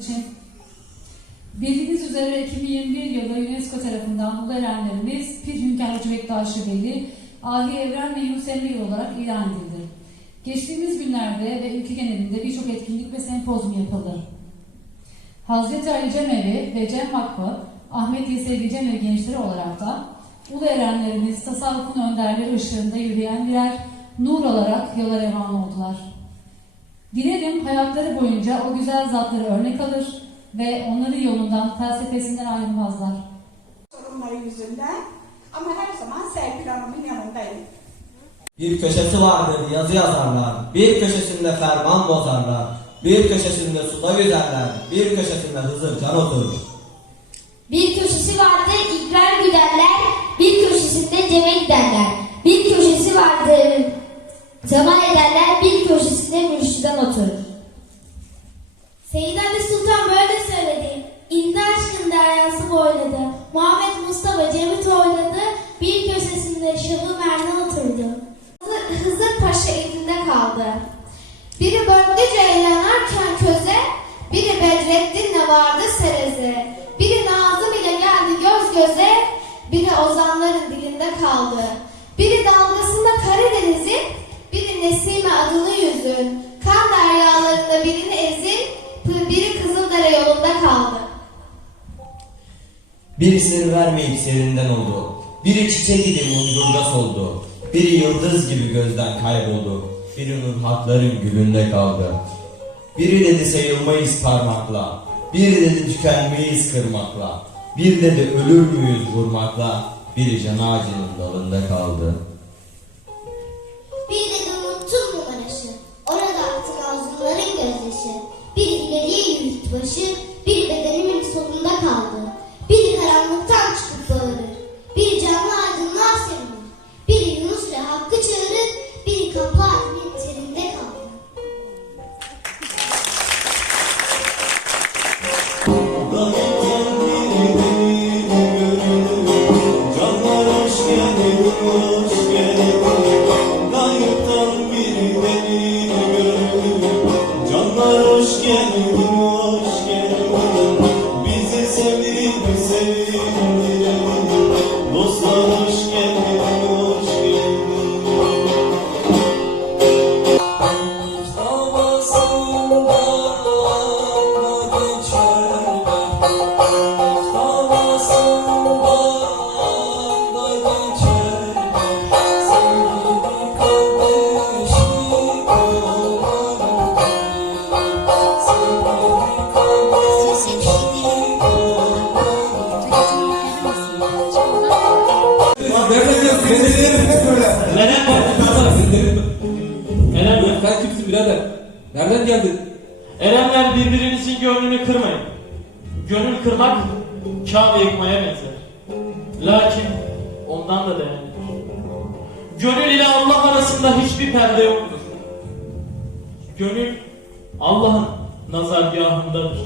için Bildiğiniz üzere 2021 yılı UNESCO tarafından Ulu Erenlerimiz Pir Hünkar Hacı Bektaş Veli, Ahi Evren ve Yunus Emre Yılı olarak ilan edildi. Geçtiğimiz günlerde ve ülke genelinde birçok etkinlik ve sempozyum yapıldı. Hazreti Ali Cemevi ve Cem Vakfı, Ahmet Yesevi Cemevi gençleri olarak da Ulu Erenlerimiz tasavvufun önderleri ışığında yürüyen birer nur olarak yola revan oldular. Dilerim hayatları boyunca o güzel zatları örnek alır ve onların yolundan, felsefesinden ayrılmazlar. sorunları yüzünden ama her zaman Serpil Hanım'ın yanındayım. Bir köşesi vardır yazı yazarlar, bir köşesinde ferman bozarlar, bir köşesinde suda yüzerler, bir köşesinde Hızır can oturur. Bir köşesi vardır ikrar güderler, bir köşesinde ceme giderler. Bir köşesi vardır zaman ederler, bir köşesinde oturur. Seyyid Ali Sultan böyle söyledi. İndi aşkın deryası boyladı. Muhammed Mustafa Cemit oynadı. Bir köşesinde Şahı Merdan oturdu. Hızır, Paşa elinde kaldı. Biri Börtlüce eğlenirken köze, biri Bedrettin'le vardı sereze. Biri Nazım ile geldi göz göze, biri ozanların dilinde kaldı. Biri dalgasında Karadeniz'in, biri Nesime adını yüzün. Kan deryalarında birini ezin, biri Kızıldere yolunda kaldı. Biri sır vermeyip serinden oldu, biri çiçek gibi mundurda soldu, biri yıldız gibi gözden kayboldu, biri nur hakların gülünde kaldı. Biri dedi sayılmayız parmakla, biri dedi tükenmeyiz kırmakla, bir dedi ölür müyüz vurmakla, biri can ağacının dalında kaldı. Gözyaşı. Biri ileriye yürüttü başı, biri bedenimin solunda kaldı. Biri karanlıktan çıkıp bağırır, biri canlı aydınlığa sevinir. Biri Yunus ile Hakkı çağırır, biri kapı ağacının terinde kaldı. Canlar hoş geldin, Nereden geldin? Erenler birbirinizin gönlünü kırmayın. Gönül kırmak Kabe yıkmaya benzer. Lakin ondan da değerli. Gönül ile Allah arasında hiçbir perde yoktur. Gönül Allah'ın nazargahındadır.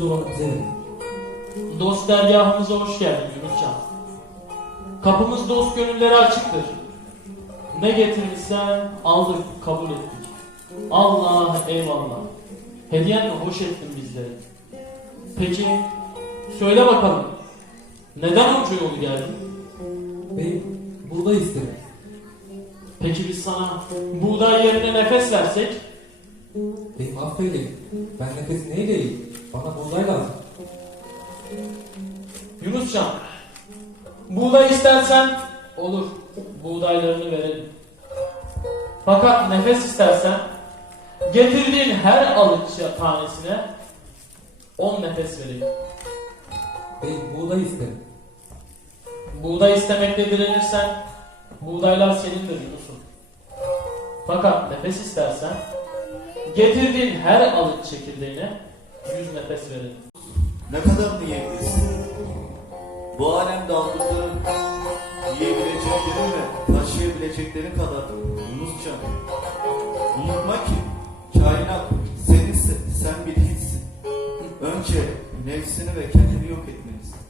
Siz de sizde olanı bize verin. Dost dergahımıza hoş geldin Yunuscan. Kapımız dost gönülleri açıktır. Ne getirirsen aldık, kabul ettik. Allah eyvallah. Hediyenle hoş ettin bizleri. Peki, söyle bakalım. Neden hoca yolu geldin? Beyim buğday isterim. Peki biz sana buğday yerine nefes versek? Beyim affeyleyin. Ben nefes neyle yiyeyim? Bana buğday lazım. Yunuscan, buğday istersen olur, buğdaylarını verelim. Fakat nefes istersen, getirdiğin her alıç tanesine on nefes verelim. Beyim buğday isterim. Buğday istemekte direnirsen, buğdaylar senindir Yunus'um. Fakat nefes istersen, getirdiğin her alıç çekirdeğine yüz nefes verelim. Ne kadar yiyebilirsin? Bu alemde aldıkların yiyebileceklerin ve taşıyabileceklerin kadar Yunuscan. Unutma ki kainat seninse sen bir hiçsin. Önce nefsini ve kendini yok etmelisin.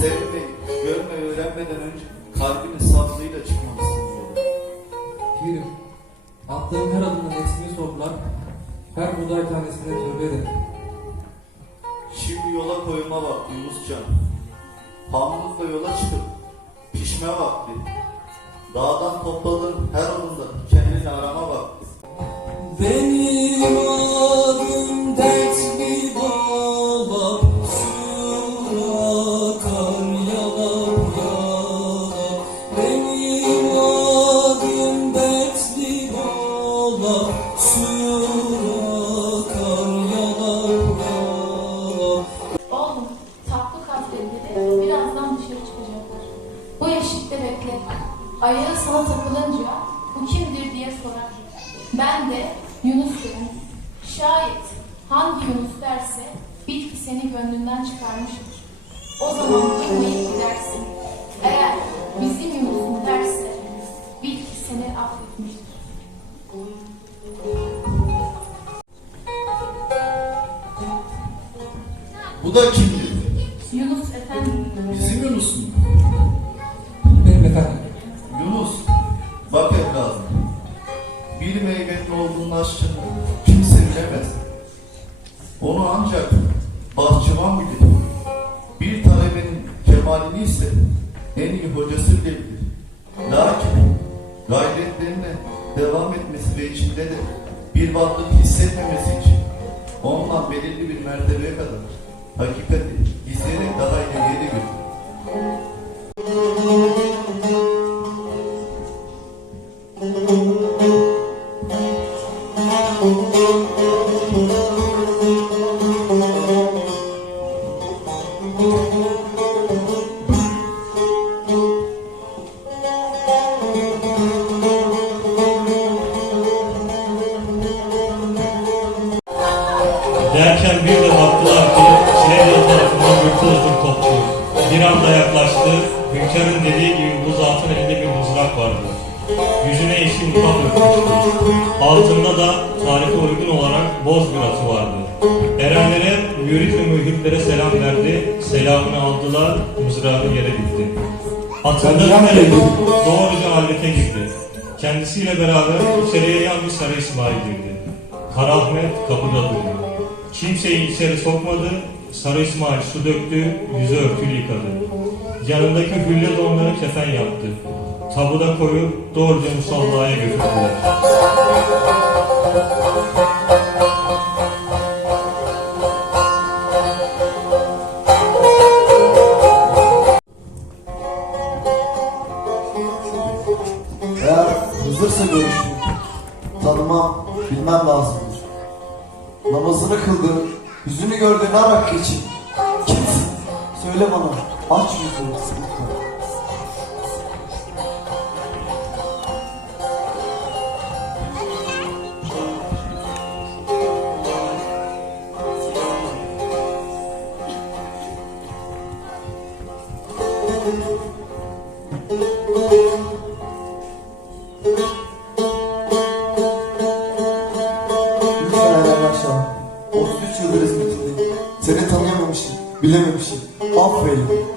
Sevmeyi, görmeyi öğrenmeden önce kalbinin saflığıyla çıkmalısın. Pirim. Attığım her. Her buğday tanesine tövbe ederim. Şimdi yola koyulma vakti Yunuscan. Hamlukla yola çıkıp pişme vakti. Dağdan topladığın her adımda kendini arama vakti. Benim adım dertli Yunus derim. Şayet hangi Yunus derse bil ki seni gönlünden çıkarmıştır. O zaman durmayıp gidersin. Eğer bizim Yunus'un derse bil ki seni affetmiştir. Bu da kimdir? Yunus efendim. Bizim Yunus mu? Bir varlık hissetmemesi için ondan belirli bir mertebeye kadar hakikati izleyerek daha ileriye de götürür. Mürit ve mühitlere selam verdi. Selamını aldılar, mızrağını yere dikti. Binerek doğruca halvete girdi. Kendisiyle beraber içeriye yan bir Sarı İsmail girdi. Karahmet kapıda durdu. Kimseyi içeri sokmadı, Sarı İsmail su döktü, yüzü örtülü yıkadı. Yanındaki hülya donları kefen yaptı. Tabuda koyup doğruca musallaya götürdüler. Hızırsa görüştüm, tanımam, bilmem lazımdır. Namazını kıldığın, yüzünü gördüğün Arak için kimsin? Söyle bana, aç yüzünü. bilememişim. Affeyin.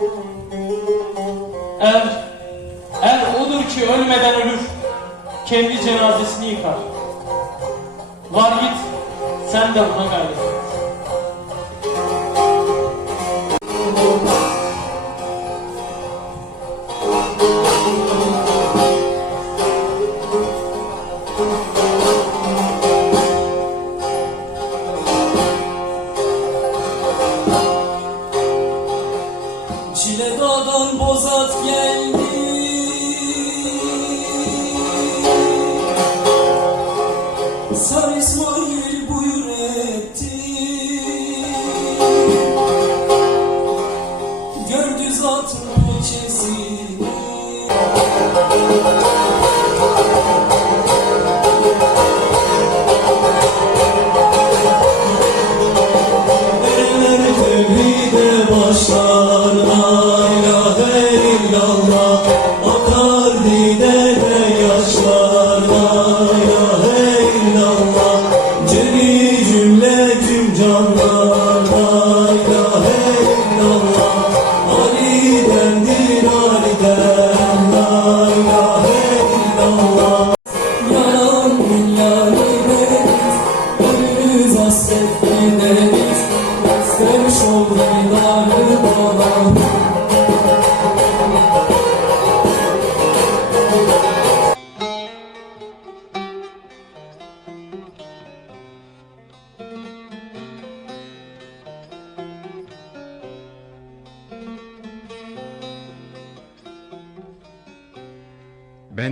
Ben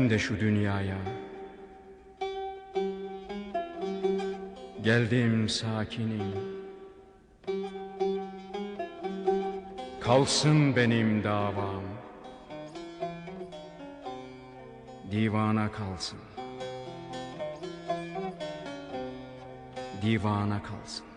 de şu dünyaya Geldim sakinim. kalsın benim davam. Divana kalsın. Divana kalsın.